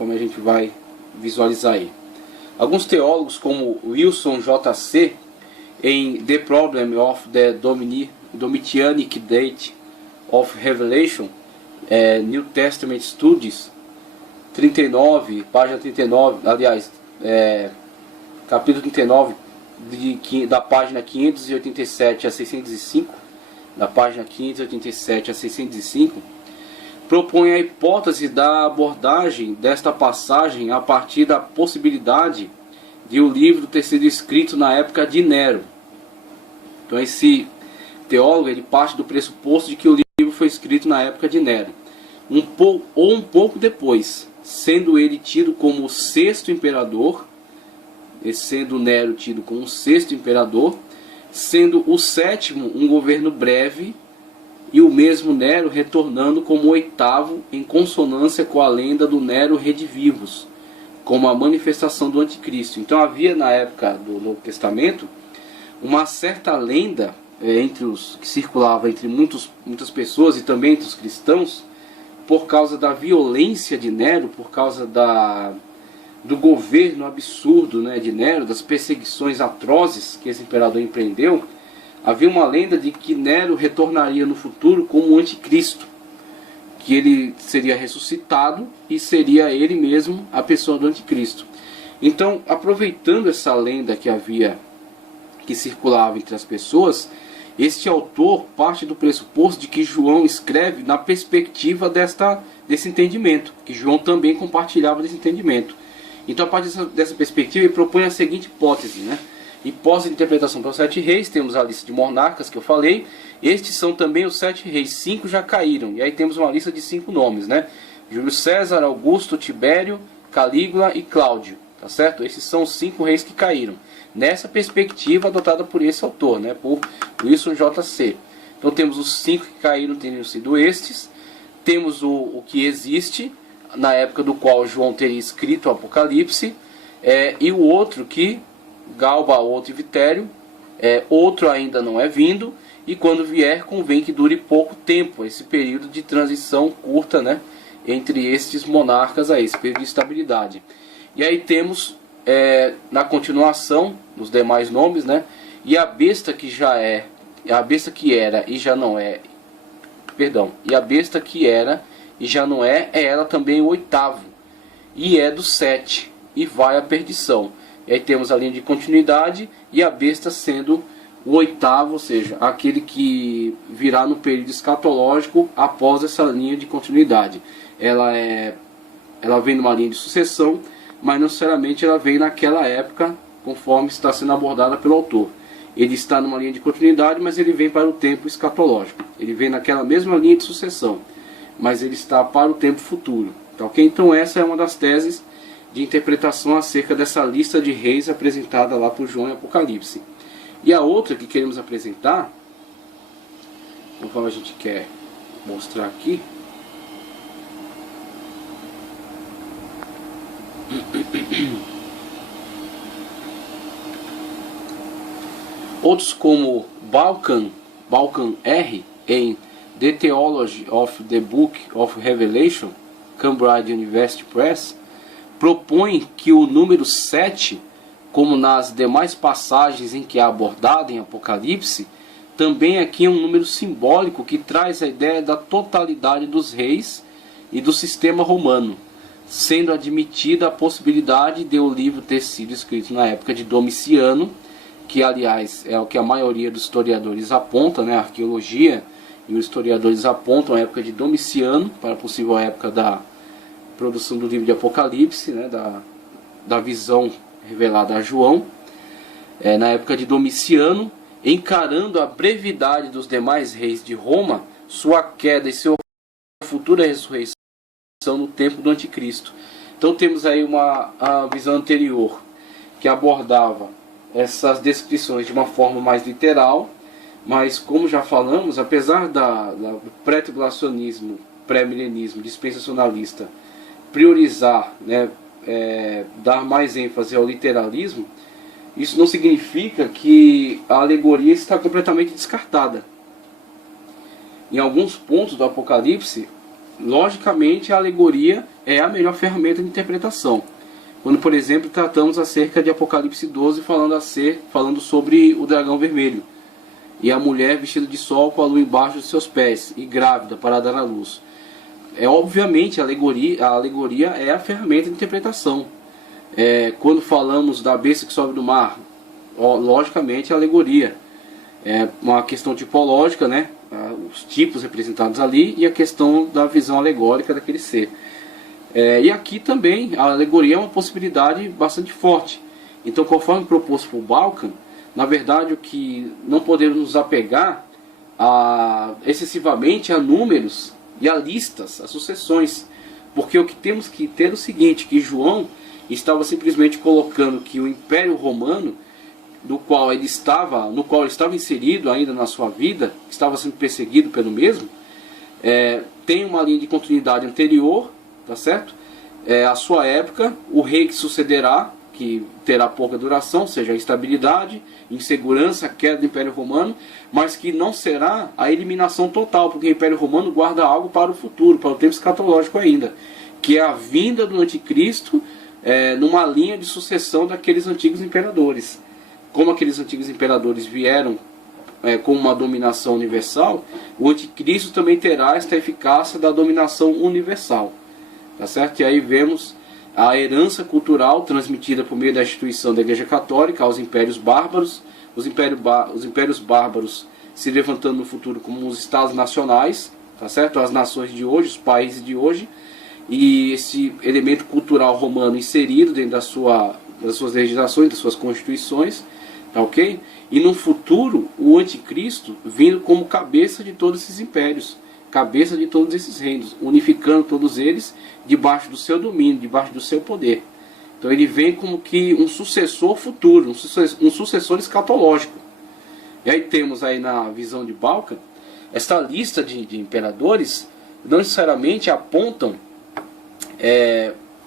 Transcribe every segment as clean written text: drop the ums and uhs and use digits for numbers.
conforme a gente vai visualizar aí. Alguns teólogos, como Wilson J.C., em The Problem of the Domitianic Date of Revelation, New Testament Studies, 39, página 39, aliás, capítulo 39, da página 587 a 605, da página 587 a 605, propõe a hipótese da abordagem desta passagem a partir da possibilidade de o livro ter sido escrito na época de Nero. Então esse teólogo ele parte do pressuposto de que o livro foi escrito na época de Nero, um pouco depois, sendo ele tido como o sexto imperador, sendo Nero tido como o sexto imperador, sendo o sétimo um governo breve, e o mesmo Nero retornando como o oitavo, em consonância com a lenda do Nero redivivus, como a manifestação do anticristo. Então havia na época do Novo Testamento uma certa lenda que circulava entre muitas pessoas e também entre os cristãos, por causa da violência de Nero, por causa do governo absurdo, né, de Nero, das perseguições atrozes que esse imperador empreendeu. Havia uma lenda de que Nero retornaria no futuro como o anticristo, que ele seria ressuscitado e seria ele mesmo a pessoa do anticristo. Então, aproveitando essa lenda que circulava entre as pessoas, este autor parte do pressuposto de que João escreve na perspectiva desse entendimento, que João também compartilhava desse entendimento. Então, a partir dessa perspectiva, ele propõe a seguinte hipótese, né? Hipótese de interpretação para os 7 reis, temos a lista de monarcas que eu falei. Estes são também os 7 reis, 5 já caíram, e aí temos uma lista de 5 nomes, né? Júlio César, Augusto, Tibério, Calígula e Cláudio, tá certo? Esses são os 5 reis que caíram, nessa perspectiva adotada por esse autor, né? Por Wilson J.C. Então temos os 5 que caíram, teriam sido estes. Temos o que existe, na época do qual João teria escrito o Apocalipse, e o outro que Galba, outro e Vitério, outro ainda não é vindo, e quando vier convém que dure pouco tempo, esse período de transição curta, né, entre estes monarcas, esse período de estabilidade. E aí temos na continuação, os demais nomes, né, e a besta que a besta que era e já não é, e a besta que era e já não é ela também o oitavo, e é do 7, e vai à perdição. E aí temos a linha de continuidade e a besta sendo o oitavo, ou seja, aquele que virá no período escatológico após essa linha de continuidade. Ela vem numa linha de sucessão, mas não necessariamente ela vem naquela época, conforme está sendo abordada pelo autor. Ele está numa linha de continuidade, mas ele vem para o tempo escatológico. Ele vem naquela mesma linha de sucessão, mas ele está para o tempo futuro. Tá, ok? Então essa é uma das teses de interpretação acerca dessa lista de reis apresentada lá por João em Apocalipse. E a outra que queremos apresentar, conforme a gente quer mostrar aqui, outros como Balkan R. em The Theology of the Book of Revelation, Cambridge University Press, propõe que o número 7, como nas demais passagens em que é abordado em Apocalipse, também aqui é um número simbólico que traz a ideia da totalidade dos reis e do sistema romano, sendo admitida a possibilidade de o livro ter sido escrito na época de Domiciano, que aliás é o que a maioria dos historiadores aponta, né? A arqueologia e os historiadores apontam a época de Domiciano para a possível época da produção do livro de Apocalipse, né, da visão revelada a João, na época de Domiciano, encarando a brevidade dos demais reis de Roma, sua queda e sua futura ressurreição no tempo do anticristo. Então temos aí a visão anterior, que abordava essas descrições de uma forma mais literal, mas como já falamos, apesar do pré-tribulacionismo, pré-milenismo, dispensacionalista, priorizar, né, dar mais ênfase ao literalismo, isso não significa que a alegoria está completamente descartada. Em alguns pontos do Apocalipse, logicamente a alegoria é a melhor ferramenta de interpretação. Quando, por exemplo, tratamos acerca de Apocalipse 12, falando sobre o dragão vermelho e a mulher vestida de sol com a lua embaixo dos seus pés e grávida para dar à luz. Obviamente a alegoria é a ferramenta de interpretação. Quando falamos da besta que sobe do mar, logicamente a alegoria é uma questão tipológica, né? Os tipos representados ali e a questão da visão alegórica daquele ser. E aqui também a alegoria é uma possibilidade bastante forte. Então, conforme proposto por Balkan, na verdade o que não podemos nos apegar excessivamente a números e a listas, a sucessões, porque o que temos que ter é o seguinte, que João estava simplesmente colocando que o Império Romano, no qual ele estava inserido ainda na sua vida, estava sendo perseguido pelo mesmo, tem uma linha de continuidade anterior, tá certo? A sua época, o rei que sucederá, que terá pouca duração, ou seja, a instabilidade, insegurança, a queda do Império Romano, mas que não será a eliminação total, porque o Império Romano guarda algo para o futuro, para o tempo escatológico ainda, que é a vinda do anticristo numa linha de sucessão daqueles antigos imperadores. Como aqueles antigos imperadores vieram com uma dominação universal, o anticristo também terá esta eficácia da dominação universal. Tá certo? E aí vemos a herança cultural transmitida por meio da instituição da Igreja Católica aos impérios bárbaros, os impérios bárbaros se levantando no futuro como os estados nacionais, tá certo? As nações de hoje, os países de hoje, e esse elemento cultural romano inserido dentro das suas legislações, das suas constituições, tá ok? E no futuro, o anticristo vindo como cabeça de todos esses impérios, cabeça de todos esses reinos, unificando todos eles debaixo do seu domínio, debaixo do seu poder. Então ele vem como que um sucessor futuro, um sucessor escatológico. E aí temos aí na visão de Balkan, esta lista de imperadores não necessariamente apontam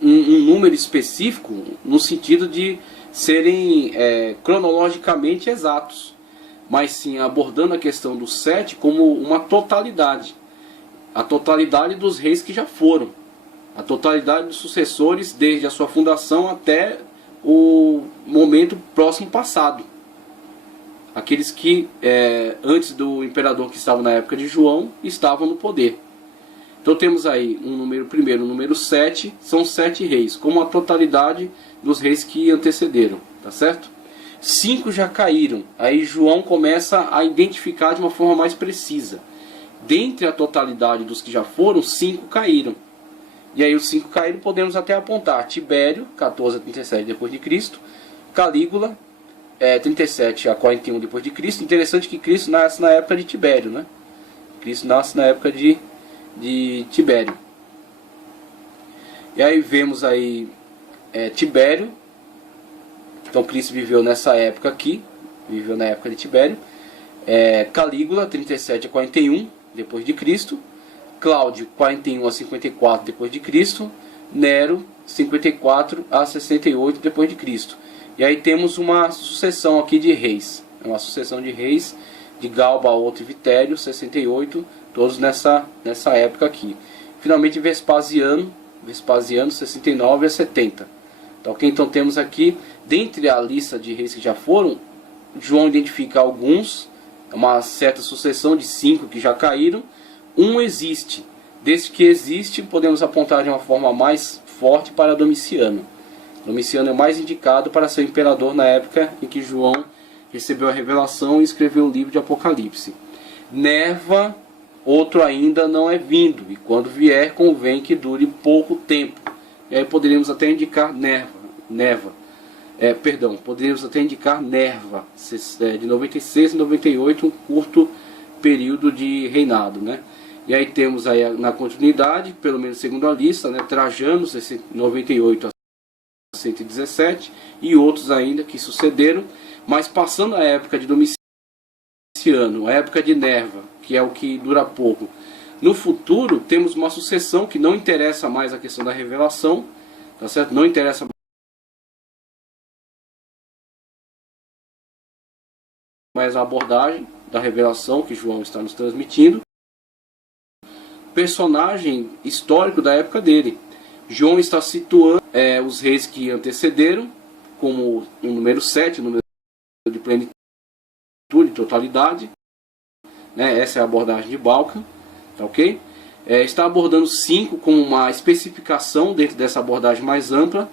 um número específico no sentido de serem cronologicamente exatos, mas sim abordando a questão do 7 como uma totalidade. A totalidade dos reis que já foram, a totalidade dos sucessores desde a sua fundação até o momento próximo passado. Aqueles que antes do imperador que estava na época de João estavam no poder. Então temos aí um número primeiro, o número 7, são 7 reis, como a totalidade dos reis que antecederam, tá certo? 5 já caíram, aí João começa a identificar de uma forma mais precisa. Dentre a totalidade dos que já foram, 5 caíram. E aí os 5 caíram podemos até apontar Tibério, 14 a 37 depois de Cristo, Calígula, 37 a 41 depois de Cristo. Interessante que Cristo nasce na época de Tibério, né? Cristo nasce na época de Tibério. E aí vemos aí Tibério. Então Cristo viveu nessa época aqui, viveu na época de Tibério. Calígula, 37 a 41 depois de Cristo. Cláudio, 41 a 54 depois de Cristo. Nero, 54 a 68 depois de Cristo. E aí temos uma sucessão aqui de reis, uma sucessão de reis de Galba, Otto e Vitério, 68, todos nessa época aqui. Finalmente Vespasiano, 69 a 70. Tá, ok? Então temos aqui, dentre a lista de reis que já foram, João identifica alguns, uma certa sucessão de 5 que já caíram. Um existe. Desde que existe, podemos apontar de uma forma mais forte para Domiciano. Domiciano é mais indicado para ser imperador na época em que João recebeu a revelação e escreveu o livro de Apocalipse. Nerva, outro ainda não é vindo, e quando vier convém que dure pouco tempo. E aí poderíamos até indicar poderíamos até indicar Nerva, de 96 a 98, um curto período de reinado, né? E aí temos aí na continuidade, pelo menos segundo a lista, né, Trajano, 98 a 117, e outros ainda que sucederam, mas passando a época de Domiciano, a época de Nerva, que é o que dura pouco. No futuro, temos uma sucessão que não interessa mais a questão da revelação, tá certo? Não interessa mais a abordagem da revelação que João está nos transmitindo. personagem histórico da época dele. João está situando os reis que antecederam, como o número 7, o número de plenitude e totalidade, né? Essa é a abordagem de Balkan, tá ok? Está abordando 5 com uma especificação dentro dessa abordagem mais ampla.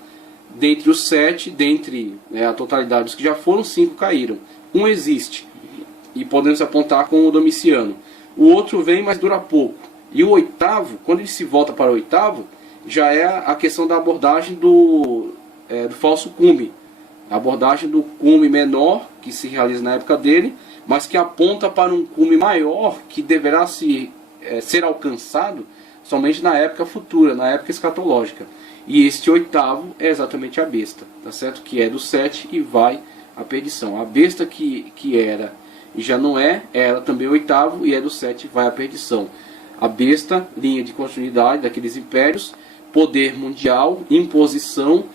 Dentre os 7, dentre a totalidade dos que já foram, 5 caíram. Um existe, e podemos apontar com o Domiciano. O outro vem, mas dura pouco. E o oitavo, quando ele se volta para o oitavo, já é a questão da abordagem do falso cume. A abordagem do cume menor, que se realiza na época dele, mas que aponta para um cume maior, que deverá ser alcançado somente na época futura, na época escatológica. E este oitavo é exatamente a besta, tá certo? Que é do 7 e vai à perdição. A besta que era e já não é, ela também é o oitavo e é do 7 e vai à perdição. A besta, linha de continuidade daqueles impérios, poder mundial, imposição,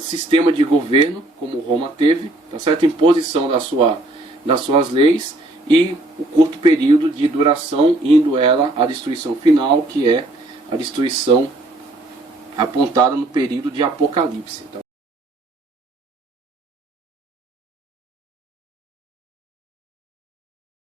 sistema de governo, como Roma teve, tá certo? Imposição das suas leis e o curto período de duração, indo ela à destruição final, que é a destruição apontada no período de Apocalipse. Tá?